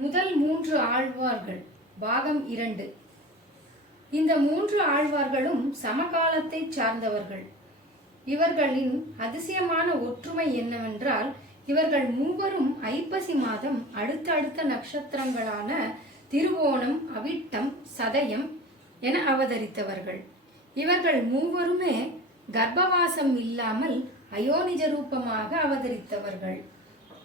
முதல் 3 ஆழ்வார்கள் பாகம் 2. இந்த 3 ஆழ்வார்களும் சமகாலத்தை சார்ந்தவர்கள். இவர்களின் அதிசயமான ஒற்றுமை என்னவென்றால், இவர்கள் மூவரும் ஐப்பசி மாதம் அடுத்தடுத்த நட்சத்திரங்களான திருவோணம், அவிட்டம், சதயம் என அவதரித்தவர்கள். இவர்கள் மூவருமே கர்ப்பவாசம் இல்லாமல் அயோனிஜ ரூபமாக அவதரித்தவர்கள்.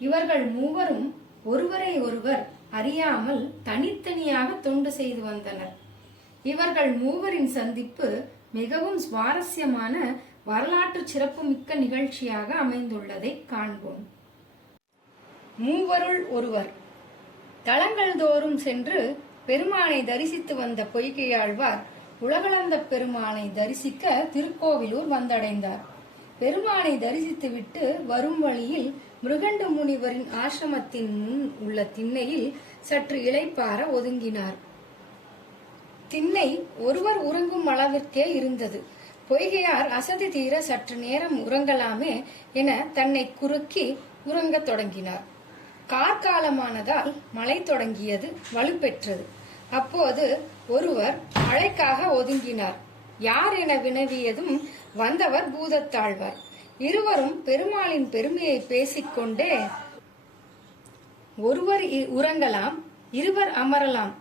இவர்கள் மூவரும் ஒருவரை ஒருவர் அறியாமல் தனித்தனியாக தொண்டு செய்து வந்தனர். இவர்கள் மூவரின் சந்திப்பு மிகவும் சுவாரஸ்யமான வரலாற்று சிறப்புமிக்க நிகழ்ச்சியாக அமைந்துள்ளதை காண்போம். மூவருள் ஒருவர். தலங்கள் தோறும் சென்று பெருமானை தரிசித்து வந்த பொய்கையாழ்வார் உலகளந்த பெருமானை தரிசிக்க திருக்கோவிலூர் வந்தடைந்தார். பெருமானை தரிசித்துவிட்டு வரும் வழியில் மிருகண்டு முனிவரின் ஆசிரமத்தின் முன் உள்ள திண்ணையில் சற்று இளைப்பாற ஒதுங்கினார். திண்ணை ஒருவர் உறங்கும் அளவிற்கே இருந்தது. பொய்கையார் அசதி தீர சற்று நேரம் உறங்கலாமே என தன்னை குறுக்கி உறங்கத் தொடங்கினார். கார்காலமானதால் மழை தொடங்கியது, வலுப்பெற்றது. அப்போது ஒருவர் மழைக்காக ஒதுங்கினார். யார் என வினவியதும் வந்தவர் பூதத்தாழ்வார். இருவரும் பெருமாளின் பெருமையை பேசிக்கொண்டே, ஒருவர் உறங்கலாம், இருவர் அமரலாம்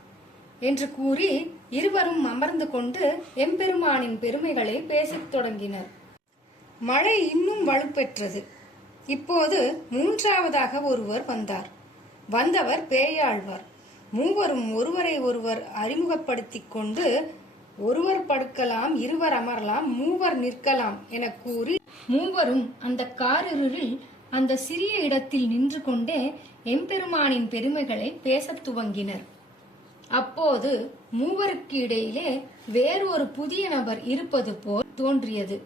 என்று கூறி இருவரும் அமர்ந்து கொண்டு எம்பெருமானின் பெருமைகளை பேசத் தொடங்கினர். மழை இன்னும் வலுப்பெற்றது. இப்போது மூன்றாவதாக ஒருவர் வந்தார். வந்தவர் பேயாழ்வார். மூவரும் ஒருவரை ஒருவர் அறிமுகப்படுத்திக் கொண்டு, ஒருவர் படுக்கலாம், இருவர் அமரலாம், மூவர் நிற்கலாம் என கூறி மூவரும் அந்த காரிருளில் அந்த சிறிய இடத்தில் நின்று கொண்டே எம்பெருமானின் பெருமைகளை பேசத் துவங்கினர். அப்போது மூவருக்கு இடையிலே வேறொரு புதிய நபர் இருப்பது போல் தோன்றியது.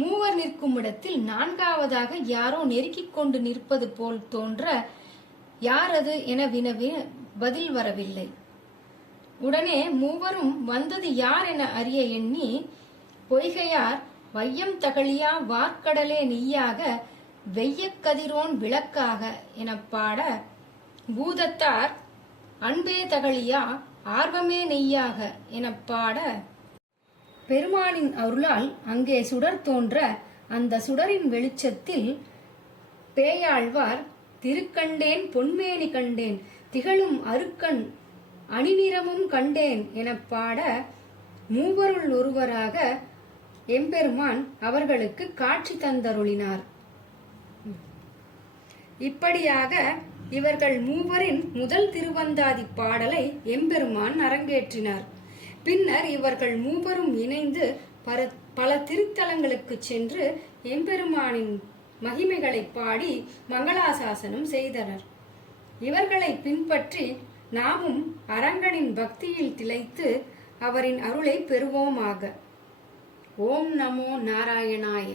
மூவர் நிற்கும் இடத்தில் நான்காவதாக யாரோ நெருக்கிக் கொண்டு நிற்பது போல் தோன்ற, யாரது என வினவி பதில் வரவில்லை. உடனே மூவரும் வந்தது யார் என அறிய எண்ணி, பொய்கையார் வையம் தகழியா வார்க்கடலே நெய்யாக வெய்யக்கதிரோன் விளக்காக என பாட, பூதத்தார் அன்பே தகழியா ஆர்வமே நெய்யாக என பாட, பெருமானின் அருளால் அங்கே சுடர் தோன்ற, அந்த சுடரின் வெளிச்சத்தில் பேயாழ்வார் திருக்கண்டேன் பொன்மேனி கண்டேன், திகழும் அருக்கண் அணிநிறமும் கண்டேன் என பாட, மூவருள் ஒருவராக எம்பெருமான் அவர்களுக்கு காட்சி தந்தருளினார். இப்படியாக இவர்கள் மூவரின் முதல் திருவந்தாதி பாடலை எம்பெருமான் அரங்கேற்றினார். பின்னர் இவர்கள் மூவரும் இணைந்து பல திருத்தலங்களுக்கு சென்று எம்பெருமானின் மகிமைகளை பாடி மங்களாசாசனம் செய்தனர். இவர்களை பின்பற்றி நாமும் அரங்கனின் பக்தியில் திளைத்து அவரின் அருளை பெறுவோமாக. ஓம் நமோ நாராயணாய.